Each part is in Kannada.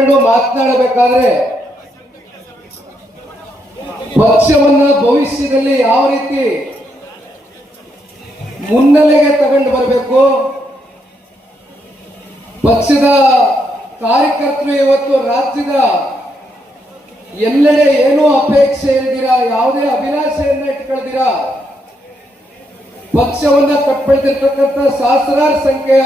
ಕುತ್ಕೊಂಡು ಮಾತನಾಡಬೇಕಾದ್ರೆ, ಪಕ್ಷವನ್ನ ಭವಿಷ್ಯದಲ್ಲಿ ಯಾವ ರೀತಿ ಮುನ್ನೆಲೆಗೆ ತಗೊಂಡು ಬರಬೇಕು, ಪಕ್ಷದ ಕಾರ್ಯಕರ್ತರು ಇವತ್ತು ರಾಜ್ಯದ ಎಲ್ಲೆಡೆ ಏನೂ ಅಪೇಕ್ಷೆ ಇಲ್ದಿರಾ, ಯಾವುದೇ ಅಭಿಲಾಷೆಯನ್ನ ಇಟ್ಕೊಳ್ದಿರಾ, ಪಕ್ಷವನ್ನ ಕಟ್ಕೊಳ್ತಿರ್ತಕ್ಕಂಥ ಸಹಸ್ರಾರು ಸಂಖ್ಯೆಯ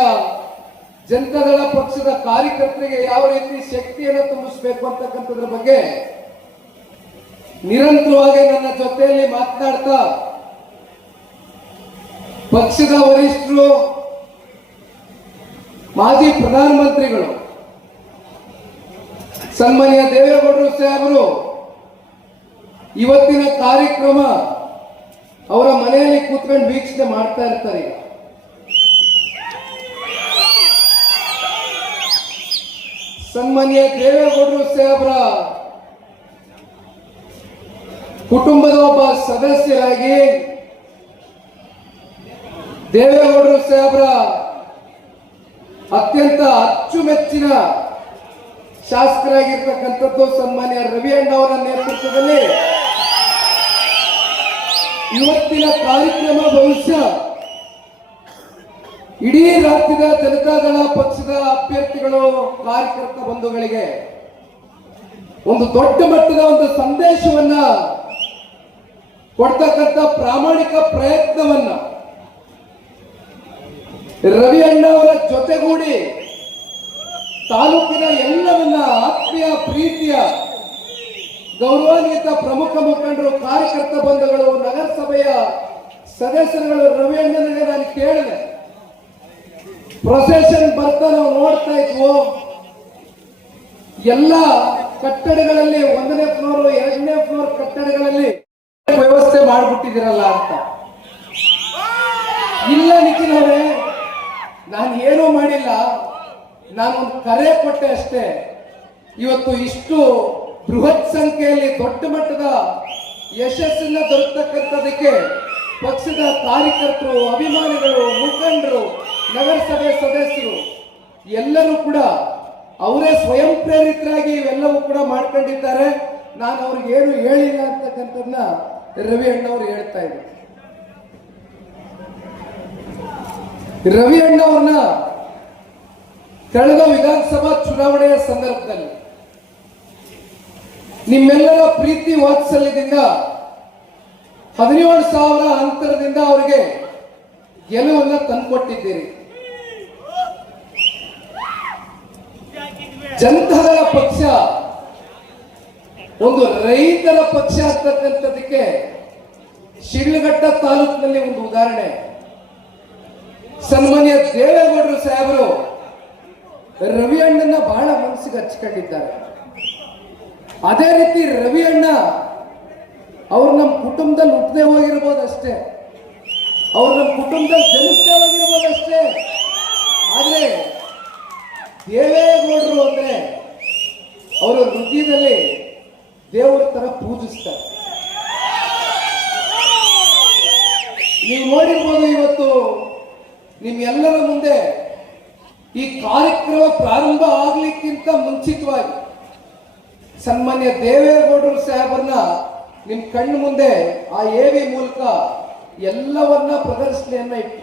ಜನತಾದಳ ಪಕ್ಷದ ಕಾರ್ಯಕರ್ತರಿಗೆ ಯಾವ ರೀತಿ ಶಕ್ತಿಯನ್ನು ತುಂಬಿಸಬೇಕು ಅಂತಕ್ಕಂಥದ್ರ ಬಗ್ಗೆ ನಿರಂತರವಾಗಿ ನನ್ನ ಜೊತೆಯಲ್ಲಿ ಮಾತನಾಡ್ತಾ ಪಕ್ಷದ ವರಿಷ್ಠರು, ಮಾಜಿ ಪ್ರಧಾನಮಂತ್ರಿಗಳು, ಸನ್ಮಾನ್ಯ ದೇವೇಗೌಡರು ಸಾಹೇಬರು, ಇವತ್ತಿನ ಕಾರ್ಯಕ್ರಮ ಅವರ ಮನೆಯಲ್ಲಿ ಕೂತ್ಕೊಂಡು ವೀಕ್ಷಣೆ ಮಾಡ್ತಾ ಇರ್ತಾರೆ ಈಗ. ಸನ್ಮಾನ್ಯ ದೇವೇಗೌಡರು ಸಾಹೇಬರ ಕುಟುಂಬದ ಒಬ್ಬ ಸದಸ್ಯರಾಗಿ ದೇವೇಗೌಡರು ಸಾಹೇಬರ ಅತ್ಯಂತ ಅಚ್ಚುಮೆಚ್ಚಿನ ಶಾಸಕರಾಗಿರ್ತಕ್ಕಂಥದ್ದು ಸನ್ಮಾನ್ಯ ರವಿ ಅವರ ನೇತೃತ್ವದಲ್ಲಿ ಇವತ್ತಿನ ಕಾರ್ಯಕ್ರಮ ಭವಿಷ್ಯ. ಇಡೀ ರಾಜ್ಯದ ಜನತಾದಳ ಪಕ್ಷದ ಅಭ್ಯರ್ಥಿಗಳು, ಕಾರ್ಯಕರ್ತ ಬಂಧುಗಳಿಗೆ ಒಂದು ದೊಡ್ಡ ಮಟ್ಟದ ಒಂದು ಸಂದೇಶವನ್ನ ಕೊಡ್ತಕ್ಕಂಥ ಪ್ರಾಮಾಣಿಕ ಪ್ರಯತ್ನವನ್ನ ರವಿ ಅಣ್ಣ ಅವರ ಜೊತೆಗೂಡಿ ತಾಲೂಕಿನ ಎಲ್ಲವನ್ನ ಆತ್ಮೀಯ ಪ್ರೀತಿಯ, ಗೌರವಾನ್ವಿತ ಪ್ರಮುಖ ಮುಖಂಡರು, ಕಾರ್ಯಕರ್ತ ಬಂಧುಗಳು, ನಗರಸಭೆಯ ಸದಸ್ಯರುಗಳು ರವಿ ಅಣ್ಣನಿಗೆ ನಾನು ಕೇಳಿದೆ. ಪ್ರೊಸೆಷನ್ ಬರ್ತಾ ನಾವು ನೋಡ್ತಾ ಇದ್ವು. ಎಲ್ಲ ಕಟ್ಟಡಗಳಲ್ಲಿ, ಒಂದನೇ ಫ್ಲೋರ್ ಎರಡನೇ ಫ್ಲೋರ್ ಕಟ್ಟಡಗಳಲ್ಲಿ ವ್ಯವಸ್ಥೆ ಮಾಡಿಬಿಟ್ಟಿದಿರಲ್ಲ ಅಂತ. ಇಲ್ಲ ನಿಖಿಲ್ ಅವರೇ, ನಾನು ಏನೂ ಮಾಡಿಲ್ಲ. ನಾನು ಕರೆ ಕೊಟ್ಟೆ ಅಷ್ಟೇ. ಇವತ್ತು ಇಷ್ಟು ಬೃಹತ್ ಸಂಖ್ಯೆಯಲ್ಲಿ ದೊಡ್ಡ ಮಟ್ಟದ ಯಶಸ್ಸನ್ನ ದೊರಕತಕ್ಕಂಥದಕ್ಕೆ ಪಕ್ಷದ ಕಾರ್ಯಕರ್ತರು, ಅಭಿಮಾನಿಗಳು, ಮುಖಂಡರು ನಗರಸಭೆ ಸದಸ್ಯರು, ಎಲ್ಲರೂ ಕೂಡ ಅವರೇ ಸ್ವಯಂ ಪ್ರೇರಿತರಾಗಿ ಇವೆಲ್ಲವೂ ಕೂಡ ಮಾಡ್ಕೊಂಡಿದ್ದಾರೆ. ನಾನು ಅವ್ರಿಗೆ ಏನು ಹೇಳಿಲ್ಲ ಅಂತಕ್ಕಂಥದ್ದನ್ನ ರವಿ ಅಣ್ಣವ್ರು ಹೇಳ್ತಾ ಇದ್ದಾರೆ. ರವಿ ಅಣ್ಣ ಅವ್ರನ್ನ ಕಳೆದ ವಿಧಾನಸಭಾ ಚುನಾವಣೆಯ ಸಂದರ್ಭದಲ್ಲಿ ನಿಮ್ಮೆಲ್ಲರ ಪ್ರೀತಿ ವಾತ್ಸಲ್ಯದಿಂದ ಹದಿನೇಳು ಸಾವಿರ ಅಂತರದಿಂದ ಅವರಿಗೆ ಗೆಲುವನ್ನು ತಂದುಕೊಟ್ಟಿದ್ದೀರಿ. ಜನತಾದಳ ಪಕ್ಷ, ಒಂದು ರೈತರ ಪಕ್ಷ ಅಂತಕ್ಕಂಥದಕ್ಕೆ ಶಿಡ್ಲಘಟ್ಟ ತಾಲೂಕಿನಲ್ಲಿ ಒಂದು ಉದಾಹರಣೆ. ಸನ್ಮಾನ್ಯ ದೇವೇಗೌಡರು ಸಾಹೇಬರು ರವಿ ಅಣ್ಣನ ಬಹಳ ಮನಸ್ಸಿಗೆ ಹಚ್ಚಿಕೊಂಡಿದ್ದಾರೆ. ಅದೇ ರೀತಿ ರವಿ ಅಣ್ಣ ಅವ್ರು ನಮ್ಮ ಕುಟುಂಬದಲ್ಲಿ ಹುಟ್ಟದೆ ಹೋಗಿರ್ಬೋದು ಅಷ್ಟೇ. ಅವ್ರು ನಮ್ಮ ಕುಟುಂಬದಲ್ಲಿ ಜನಿಸದೆ ಹೋಗಿರ್ಬೋದು ಅಷ್ಟೇ. ಆದ್ರೆ ದೇವೇಗೌಡರು ಅಂದ್ರೆ ಅವರ ಹೃದಯದಲ್ಲಿ ದೇವರ ತರ ಪೂಜಿಸ್ತಾರೆ ನೀವು ನೋಡಿರ್ಬೋದು ಇವತ್ತು ನಿಮ್ಮೆಲ್ಲರ ಮುಂದೆ ಈ ಕಾರ್ಯಕ್ರಮ ಪ್ರಾರಂಭ ಆಗ್ಲಿಕ್ಕಿಂತ ಮುಂಚಿತವಾಗಿ ಸನ್ಮಾನ್ಯ ದೇವೇಗೌಡರು ಸಾಹೇಬರನ್ನ ನಿಮ್ ಕಣ್ಣು ಮುಂದೆ ಆ ಎವಿ ಮೂಲಕ ಎಲ್ಲವನ್ನ ಪ್ರದರ್ಶನೆಯನ್ನ ಇಟ್ಟು.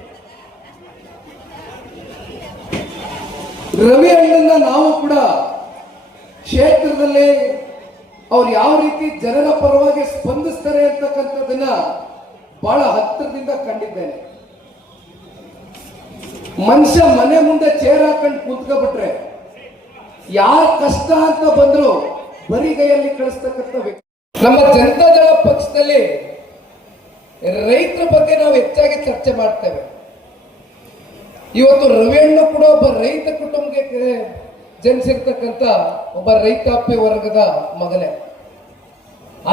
ರವಿ ಅಣ್ಣನ ನಾವು ಕೂಡ ಕ್ಷೇತ್ರದಲ್ಲಿ ಅವ್ರು ಯಾವ ರೀತಿ ಜನರ ಪರವಾಗಿ ಸ್ಪಂದಿಸ್ತಾರೆ ಅಂತಕ್ಕಂಥದ್ದನ್ನ ಬಹಳ ಹತ್ತಿರದಿಂದ ಕಂಡಿದ್ದೇನೆ. ಮನುಷ್ಯ ಮನೆ ಮುಂದೆ ಚೇರ್ ಹಾಕೊಂಡು ಕುಂತ್ಕೊಬಿಟ್ರೆ ಯಾರ ಕಷ್ಟ ಅಂತ ಬಂದ್ರು ಬರಿಗೈಯಲ್ಲಿ ಕಳಿಸ್ತಕ್ಕಂಥ ವ್ಯಕ್ತಿ. ನಮ್ಮ ಜನತಾದಳ ಪಕ್ಷದಲ್ಲಿ ರೈತರ ಬಗ್ಗೆ ನಾವು ಹೆಚ್ಚಾಗಿ ಚರ್ಚೆ ಮಾಡ್ತೇವೆ. ಇವತ್ತು ರವಿಯಣ್ಣ ಕೂಡ ಒಬ್ಬ ರೈತ ಕುಟುಂಬಕ್ಕೆ ಜನಿಸಿರ್ತಕ್ಕಂಥ ಒಬ್ಬ ರೈತಾಪಿ ವರ್ಗದ ಮಗನೇ.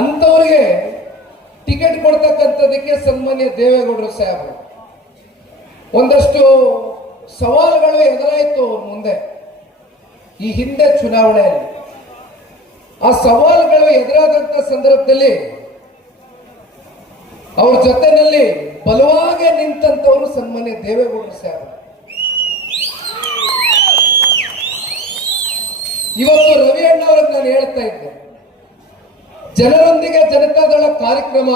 ಅಂಥವ್ರಿಗೆ ಟಿಕೆಟ್ ಕೊಡ್ತಕ್ಕಂಥದಕ್ಕೆ ಸನ್ಮಾನ್ಯ ದೇವೇಗೌಡರು ಸಾಹೇಬ್ ಒಂದಷ್ಟು ಸವಾಲುಗಳು ಎದುರಾಯಿತು ಮುಂದೆ. ಈ ಹಿಂದೆ ಚುನಾವಣೆಯಲ್ಲಿ. ಆ ಸವಾಲುಗಳು ಎದುರಾದಂತ ಸಂದರ್ಭದಲ್ಲಿ ಅವ್ರ ಜೊತೆನಲ್ಲಿ ಬಲವಾಗಿ ನಿಂತಂತವರು ಸನ್ಮಾನ್ಯ ದೇವೇಗೌಡರು ಸಾಹೇಬರು. ಇವತ್ತು ರವಿ ಅಣ್ಣವ್ರಿಗೆ ನಾನು ಹೇಳ್ತಾ ಇದ್ದೆ, ಜನರೊಂದಿಗೆ ಜನತಾದಳ ಕಾರ್ಯಕ್ರಮ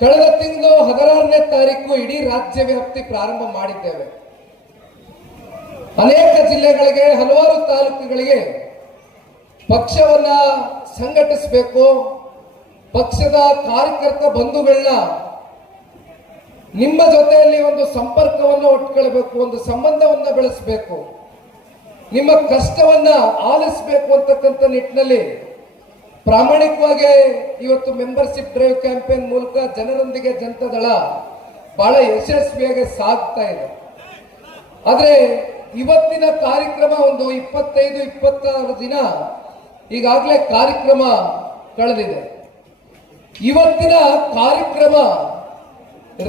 ಕಳೆದ ತಿಂಗಳು ಹದಿನಾರನೇ ತಾರೀಕು ಇಡೀ ರಾಜ್ಯ ವ್ಯಾಪ್ತಿ ಪ್ರಾರಂಭ ಮಾಡಿದ್ದೇವೆ. ಅನೇಕ ಜಿಲ್ಲೆಗಳಿಗೆ, ಹಲವಾರು ತಾಲೂಕುಗಳಿಗೆ ಪಕ್ಷವನ್ನ ಸಂಘಟಿಸಬೇಕು, ಪಕ್ಷದ ಕಾರ್ಯಕರ್ತ ಬಂಧುಗಳನ್ನ ನಿಮ್ಮ ಜೊತೆಯಲ್ಲಿ ಒಂದು ಸಂಪರ್ಕವನ್ನು ಒಟ್ಕೊಳ್ಬೇಕು, ಒಂದು ಸಂಬಂಧವನ್ನ ಬೆಳೆಸಬೇಕು, ನಿಮ್ಮ ಕಷ್ಟವನ್ನ ಆಲಿಸಬೇಕು ಅಂತಕ್ಕಂಥ ನಿಟ್ಟಿನಲ್ಲಿ ಪ್ರಾಮಾಣಿಕವಾಗಿ ಇವತ್ತು ಮೆಂಬರ್ಶಿಪ್ ಡ್ರೈವ್ ಕ್ಯಾಂಪೇನ್ ಮೂಲಕ ಜನರೊಂದಿಗೆ ಜನತಾದಳ ಬಹಳ ಯಶಸ್ವಿಯಾಗಿ ಸಾಗ್ತಾ ಇದೆ. ಆದ್ರೆ ಇವತ್ತಿನ ಕಾರ್ಯಕ್ರಮ ಒಂದು ಇಪ್ಪತ್ತೈದು, ಇಪ್ಪತ್ತಾರು ದಿನ ಈಗಾಗಲೇ ಕಾರ್ಯಕ್ರಮ ಕಳೆದಿದೆ. ಇವತ್ತಿನ ಕಾರ್ಯಕ್ರಮ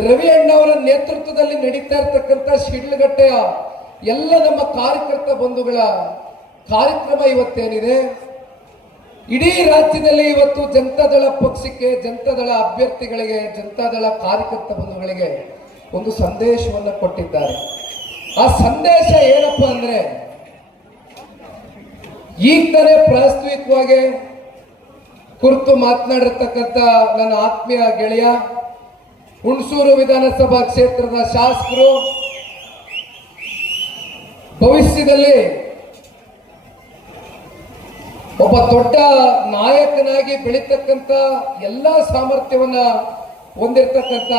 ರವಿ ಅಣ್ಣವರ ನೇತೃತ್ವದಲ್ಲಿ ನಡೀತಾ ಇರತಕ್ಕಂಥ ಶಿಡ್ಲಘಟ್ಟೆಯ ಎಲ್ಲ ನಮ್ಮ ಕಾರ್ಯಕರ್ತ ಬಂಧುಗಳ ಕಾರ್ಯಕ್ರಮ ಇವತ್ತೇನಿದೆ. ಇಡೀ ರಾಜ್ಯದಲ್ಲಿ ಇವತ್ತು ಜನತಾದಳ ಪಕ್ಷಕ್ಕೆ ಜನತಾದಳ ಅಭ್ಯರ್ಥಿಗಳಿಗೆ ಜನತಾದಳ ಕಾರ್ಯಕರ್ತ ಬಂಧುಗಳಿಗೆ ಒಂದು ಸಂದೇಶವನ್ನು ಕೊಟ್ಟಿದ್ದಾರೆ. ಆ ಸಂದೇಶ ಏನಪ್ಪ ಅಂದ್ರೆ ಈಗ ತಾನೇ ಪ್ರಾಸ್ತಾವಿಕವಾಗಿ ಕುರಿತು ಮಾತನಾಡಿರ್ತಕ್ಕಂಥ ನನ್ನ ಆತ್ಮೀಯ ಗೆಳೆಯ ಹುಣಸೂರು ವಿಧಾನಸಭಾ ಕ್ಷೇತ್ರದ ಶಾಸಕರು, ಭವಿಷ್ಯದಲ್ಲಿ ಒಬ್ಬ ದೊಡ್ಡ ನಾಯಕನಾಗಿ ಬೆಳೀತಕ್ಕಂಥ ಎಲ್ಲ ಸಾಮರ್ಥ್ಯವನ್ನ ಹೊಂದಿರತಕ್ಕಂಥ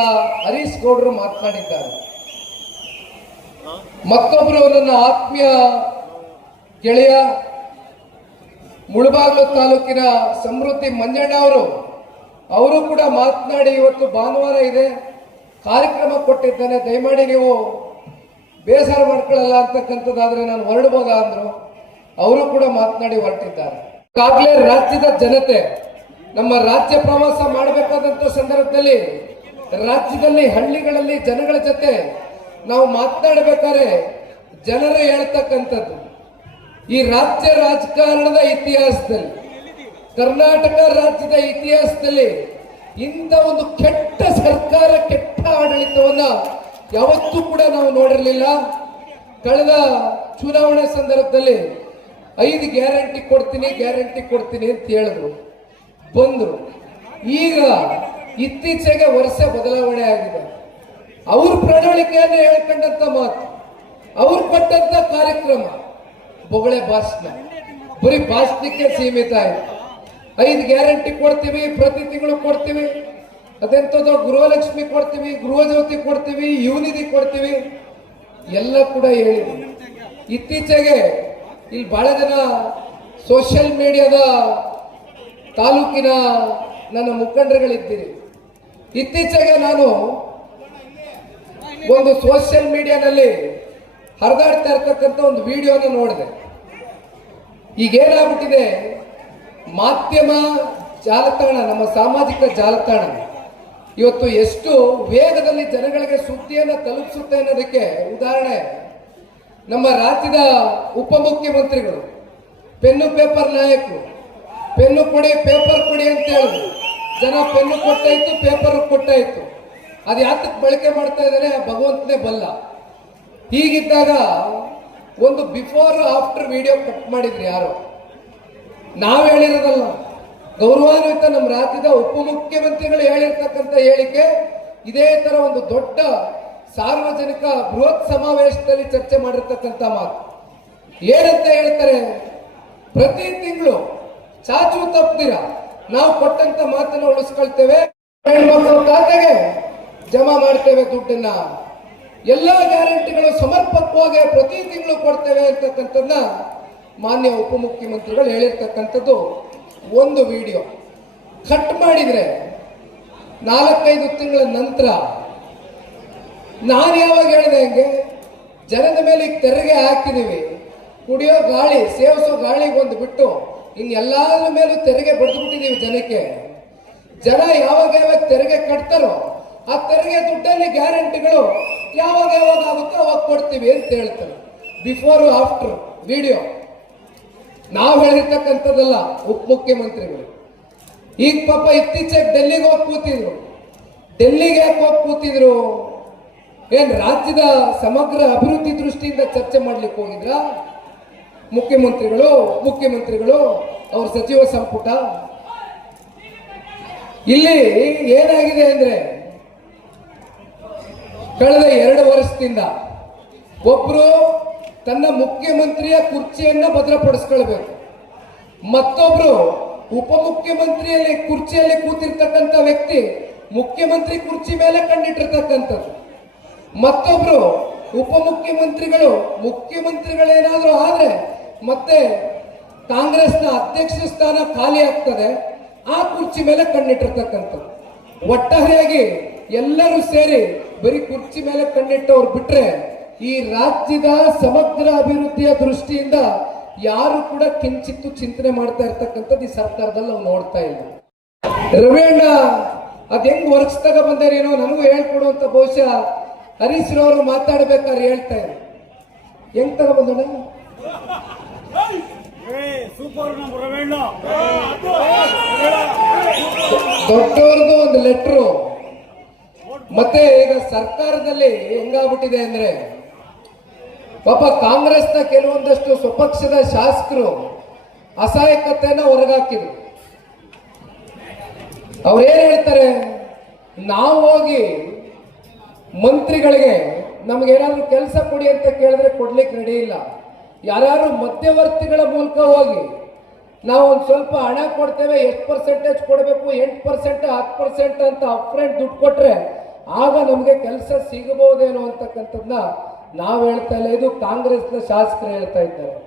ಹರೀಶ್ ಗೌಡರು ಮಾತನಾಡಿದ್ದಾರೆ. ಮತ್ತೊಬ್ಬರು ನನ್ನ ಆತ್ಮೀಯ ಗೆಳೆಯ ಮುಳಬಾಗಿಲು ತಾಲೂಕಿನ ಸಮೃದ್ಧಿ ಮಂಜಣ್ಣ ಅವರು ಅವರು ಕೂಡ ಮಾತನಾಡಿ ಇವತ್ತು ಭಾನುವಾರ ಇದೆ. ಕಾರ್ಯಕ್ರಮ ಕೊಟ್ಟಿದ್ದಾನೆ. ದಯಮಾಡಿ ನೀವು ಬೇಸರ ಮಾಡ್ಕೊಳ್ಳಲ್ಲ ಅಂತಕ್ಕಂಥದ್ದಾದ್ರೆ ನಾನು ಹೊರಡ್ಬೋದಾ ಅಂದ್ರು. ಅವರು ಕೂಡ ಮಾತನಾಡಿ ಹೊರಟಿದ್ದಾರೆ. ಈಗಾಗಲೇ ರಾಜ್ಯದ ಜನತೆ ನಮ್ಮ ರಾಜ್ಯ ಪ್ರವಾಸ ಮಾಡಬೇಕಾದಂತ ಸಂದರ್ಭದಲ್ಲಿ ರಾಜ್ಯದಲ್ಲಿ ಹಳ್ಳಿಗಳಲ್ಲಿ ಜನಗಳ ಜೊತೆ ನಾವು ಮಾತನಾಡಬೇಕಾದ್ರೆ ಜನರು ಹೇಳ್ತಕ್ಕಂಥದ್ದು. ಈ ರಾಜ್ಯ ರಾಜಕಾರಣದ ಇತಿಹಾಸದಲ್ಲಿ, ಕರ್ನಾಟಕ ರಾಜ್ಯದ ಇತಿಹಾಸದಲ್ಲಿ ಇಂಥ ಒಂದು ಕೆಟ್ಟ ಸರ್ಕಾರ, ಕೆಟ್ಟ ಆಡಳಿತವನ್ನ ಯಾವತ್ತೂ ಕೂಡ ನಾವು ನೋಡಿರಲಿಲ್ಲ. ಕಳೆದ ಚುನಾವಣೆ ಸಂದರ್ಭದಲ್ಲಿ ಐದು ಗ್ಯಾರಂಟಿ ಕೊಡ್ತೀನಿ ಗ್ಯಾರಂಟಿ ಕೊಡ್ತೀನಿ ಅಂತ ಹೇಳಿದ್ರು. ಬಂದ್ರು. ಈಗ ಇತ್ತೀಚೆಗೆ ವರ್ಷ ಬದಲಾವಣೆ ಆಗಿದೆ. ಅವ್ರ ಪ್ರಣಾಳಿಕೆಯನ್ನು ಹೇಳ್ಕೊಂಡಂತ ಮಾತು, ಅವ್ರು ಕೊಟ್ಟಂತ ಕಾರ್ಯಕ್ರಮ ಬೊಗಳೆ ಭಾಷಣ ಬರೀ ಭಾಷಣಕ್ಕೆ ಸೀಮಿತ ಆಯ್ತು. ಐದು ಗ್ಯಾರಂಟಿ ಕೊಡ್ತೀವಿ, ಪ್ರತಿ ತಿಂಗಳು ಕೊಡ್ತೀವಿ. ಅದೆಂಥದ್ದು ಗೃಹಲಕ್ಷ್ಮಿ ಕೊಡ್ತೀವಿ, ಗೃಹಜ್ಯೋತಿ ಕೊಡ್ತೀವಿ ಯುವನಿಧಿ ಕೊಡ್ತೀವಿ. ಎಲ್ಲ ಕೂಡ ಹೇಳಿದ್ವಿ ಇತ್ತೀಚೆಗೆ ಇಲ್ಲಿ ಬಹಳ ಜನ ಸೋಷಿಯಲ್ ಮೀಡಿಯಾದ ತಾಲೂಕಿನ ನನ್ನ ಮುಖಂಡರುಗಳಿದ್ದೀರಿ. ಇತ್ತೀಚೆಗೆ ನಾನು ಒಂದು ಸೋಷಿಯಲ್ ಮೀಡಿಯಾನಲ್ಲಿ ಹರಿದಾಡ್ತಾ ಇರ್ತಕ್ಕಂಥ ಒಂದು ವಿಡಿಯೋನ ನೋಡಿದೆ. ಈಗ ಏನಾಗ್ಬಿಟ್ಟಿದೆ ಮಾಧ್ಯಮ ಜಾಲತಾಣ, ನಮ್ಮ ಸಾಮಾಜಿಕ ಜಾಲತಾಣ. ಇವತ್ತು ಎಷ್ಟು ವೇಗದಲ್ಲಿ ಜನಗಳಿಗೆ ಸುದ್ದಿಯನ್ನು ತಲುಪಿಸುತ್ತೆ ಅನ್ನೋದಕ್ಕೆ ಉದಾಹರಣೆ, ನಮ್ಮ ರಾಜ್ಯದ ಉಪಮುಖ್ಯಮಂತ್ರಿಗಳು, ಪೆನ್ನು ಪೇಪರ್ ನಾಯಕರು ಪೆನ್ನು ಕೊಡಿ, ಪೇಪರ್ ಕೊಡಿ ಅಂತ ಹೇಳಿದ್ರು. ಜನ ಪೆನ್ನು ಕೊಟ್ಟಾಯ್ತು ಪೇಪರ್ ಕೊಟ್ಟಾಯ್ತು ಅದು ಯಾತಕ್ಕೆ ಬಳಕೆ ಮಾಡ್ತಾ ಇದ್ದಾರೆ ಭಗವಂತನೇ ಬಲ್ಲ. ಹೀಗಿದ್ದಾಗ ಒಂದು ಬಿಫೋರ್ ಆಫ್ಟರ್ ವಿಡಿಯೋ ಕಟ್ ಮಾಡಿದ್ರು ಯಾರು? ನಾವು ಹೇಳಿರೋದಲ್ಲ. ಗೌರವಾನ್ವಿತ ನಮ್ಮ ರಾಜ್ಯದ ಉಪಮುಖ್ಯಮಂತ್ರಿಗಳು ಹೇಳಿರ್ತಕ್ಕಂಥ ಹೇಳಿಕೆ ಇದೇ ತರ ಒಂದು ದೊಡ್ಡ ಸಾರ್ವಜನಿಕ ಬೃಹತ್ ಸಮಾವೇಶದಲ್ಲಿ ಚರ್ಚೆ ಮಾಡಿರ್ತಕ್ಕಂಥ ಮಾತು. ಏನಂತ ಹೇಳ್ತಾರೆ? ಪ್ರತಿ ತಿಂಗಳು ಚಾಚು ತಪ್ಪದಿರ. ನಾವು ಕೊಟ್ಟಂತ ಮಾತನ್ನ ಉಳಿಸ್ಕೊಳ್ತೇವೆ. ಖಾತೆಗೆ ಜಮಾ ಮಾಡ್ತೇವೆ ದುಡ್ಡನ್ನ. ಎಲ್ಲ ಗ್ಯಾರಂಟಿಗಳು ಸಮರ್ಪಕವಾಗಿ ಪ್ರತಿ ತಿಂಗಳು ಕೊಡ್ತೇವೆ ಅಂತಕ್ಕಂಥದ್ದನ್ನ ಮಾನ್ಯ ಉಪಮುಖ್ಯಮಂತ್ರಿಗಳು ಹೇಳಿರ್ತಕ್ಕಂಥದ್ದು ಒಂದು ವಿಡಿಯೋ. ಕಟ್ ಮಾಡಿದ್ರೆ ನಾಲ್ಕೈದು ತಿಂಗಳ ನಂತರ ನಾನು ಯಾವಾಗ ಹೇಳಿದೆ ಹಂಗೆ? ಜನದ ಮೇಲೆ ಈಗ ತೆರಿಗೆ ಹಾಕಿದ್ದೀವಿ ಕುಡಿಯೋ ಗಾಳಿ, ಸೇವಿಸೋ ಗಾಳಿ ಒಂದು ಬಿಟ್ಟು ಇನ್ ಎಲ್ಲಾದ್ರ ಮೇಲೂ ತೆರಿಗೆ ಬಡ್ದು ಬಿಟ್ಟಿದೀವಿ ಜನಕ್ಕೆ. ಜನ ಯಾವಾಗ ಯಾವಾಗ ತೆರಿಗೆ ಕಟ್ತಾರೋ ಆ ತೆರಿಗೆ ದುಡ್ಡಲ್ಲಿ ಗ್ಯಾರಂಟಿಗಳು ಯಾವಾಗ ಯಾವಾಗ ಆಗುತ್ತೋ ಅವಾಗ ಕೊಡ್ತೀವಿ ಅಂತ ಹೇಳ್ತಾರೆ. ಬಿಫೋರ್ ಆಫ್ಟರ್ ವಿಡಿಯೋ ನಾವು ಹೇಳಿರ್ತಕ್ಕಂಥದ್ದಲ್ಲ ಉಪ ಮುಖ್ಯಮಂತ್ರಿಗಳು. ಈಗ ಪಾಪ ಇತ್ತೀಚೆಗೆ ಡೆಲ್ಲಿಗೆ ಹೋಗಿ ಕೂತಿದ್ರು. ಡೆಲ್ಲಿಗೆ ಯಾಕೆ ಹೋಗಿ ಕೂತಿದ್ರು? ಏನ್ ರಾಜ್ಯದ ಸಮಗ್ರ ಅಭಿವೃದ್ಧಿ ದೃಷ್ಟಿಯಿಂದ ಚರ್ಚೆ ಮಾಡ್ಲಿಕ್ಕೆ ಹೋಗಿದ್ರ? ಮುಖ್ಯಮಂತ್ರಿಗಳು ಮುಖ್ಯಮಂತ್ರಿಗಳು, ಅವ್ರ ಸಚಿವ ಸಂಪುಟ. ಇಲ್ಲಿ ಏನಾಗಿದೆ ಅಂದ್ರೆ ಕಳೆದ ಎರಡು ವರ್ಷದಿಂದ ಒಬ್ರು ತನ್ನ ಮುಖ್ಯಮಂತ್ರಿಯ ಕುರ್ಚಿಯನ್ನ ಭದ್ರಪಡಿಸ್ಕೊಳ್ಬೇಕು. ಮತ್ತೊಬ್ರು ಉಪಮುಖ್ಯಮಂತ್ರಿಯಲ್ಲಿ ಕುರ್ಚಿಯಲ್ಲಿ ಕೂತಿರ್ತಕ್ಕಂಥ ವ್ಯಕ್ತಿ ಮುಖ್ಯಮಂತ್ರಿ ಕುರ್ಚಿ ಮೇಲೆ ಕಣ್ಣಿಟ್ಟಿರ್ತಕ್ಕಂಥದ್ದು. ಮತ್ತೊಬ್ರು ಉಪಮುಖ್ಯಮಂತ್ರಿಗಳು ಮುಖ್ಯಮಂತ್ರಿಗಳೇನಾದರೂ ಆದರೆ ಮತ್ತೆ ಕಾಂಗ್ರೆಸ್ನ ಅಧ್ಯಕ್ಷ ಸ್ಥಾನ ಖಾಲಿ ಆಗ್ತದೆ, ಆ ಕುರ್ಚಿ ಮೇಲೆ ಕಣ್ಣಿಟ್ಟಿರ್ತಕ್ಕಂಥದ್ದು. ಒಟ್ಟಾರೆಯಾಗಿ ಎಲ್ಲರೂ ಸೇರಿ ಬರೀ ಕುರ್ಚಿ ಮೇಲೆ ಕಣ್ಣಿಟ್ಟವ್ರು ಬಿಟ್ರೆ ಈ ರಾಜ್ಯದ ಸಮಗ್ರ ಅಭಿವೃದ್ಧಿಯ ದೃಷ್ಟಿಯಿಂದ ಯಾರು ಕೂಡ ಕಿಂಚಿತ್ತು ಚಿಂತನೆ ಮಾಡ್ತಾ ಇರ್ತಕ್ಕಂಥದ್ದು ಈ ಸರ್ಕಾರದಲ್ಲಿ ನಾವು ನೋಡ್ತಾ ಇಲ್ಲ ರವಿಯಣ್ಣ ಅದ್ ಹೆಂಗ್ ಹೊರಗಿಸ್ದಾಗ ಬಂದಾರೇನೋ ನನಗೂ ಹೇಳ್ಕೊಡುವಂತ ಬಹುಶಃ ಹರೀಶ್ ರವರು ಮಾತಾಡ್ಬೇಕಾದ್ರೆ ಹೇಳ್ತಾ ಇದ್ರು. ಹೆಂಗ್ ರವೀಣ ದೊಡ್ಡವ್ರದ್ದು ಒಂದು ಲೆಟ್ರು ಮತ್ತೆ ಈಗ ಸರ್ಕಾರದಲ್ಲಿ ಹೆಂಗಾಗ್ಬಿಟ್ಟಿದೆ ಅಂದ್ರೆ ಪಾಪ ಕಾಂಗ್ರೆಸ್ನ ಕೆಲವೊಂದಷ್ಟು ಸ್ವಪಕ್ಷದ ಶಾಸಕರು ಅಸಹಾಯಕತೆಯನ್ನ ಹೊರಗಾಕಿದ್ರು. ಅವ್ರೇನ್ ಹೇಳ್ತಾರೆ? ನಾವು ಹೋಗಿ ಮಂತ್ರಿಗಳಿಗೆ ನಮ್ಗೆ ಏನಾದ್ರು ಕೆಲಸ ಕೊಡಿ ಅಂತ ಕೇಳಿದ್ರೆ ಕೊಡ್ಲಿಕ್ಕೆ ರೆಡಿ ಇಲ್ಲ. ಯಾರು ಮಧ್ಯವರ್ತಿಗಳ ಮೂಲಕ ಹೋಗಿ ನಾವು ಒಂದು ಸ್ವಲ್ಪ ಹಣ ಕೊಡ್ತೇವೆ, ಎಷ್ಟು ಪರ್ಸೆಂಟೇಜ್ ಕೊಡಬೇಕು, ಎಂಟು ಪರ್ಸೆಂಟ್ ಹತ್ತು ಪರ್ಸೆಂಟ್ ಅಂತ ಅಪ್ರೆಂಟ್ ದುಡ್ಡು ಕೊಟ್ರೆ ಆಗ ನಮಗೆ ಕೆಲಸ ಸಿಗಬಹುದೇನೋ ಅಂತಕ್ಕಂಥದ್ದನ್ನ ನಾವು ಹೇಳ್ತಾ ಇಲ್ಲ. ಇದು ಕಾಂಗ್ರೆಸ್ನ ಶಾಸಕರು ಹೇಳ್ತಾ ಇದ್ದಾರೆ.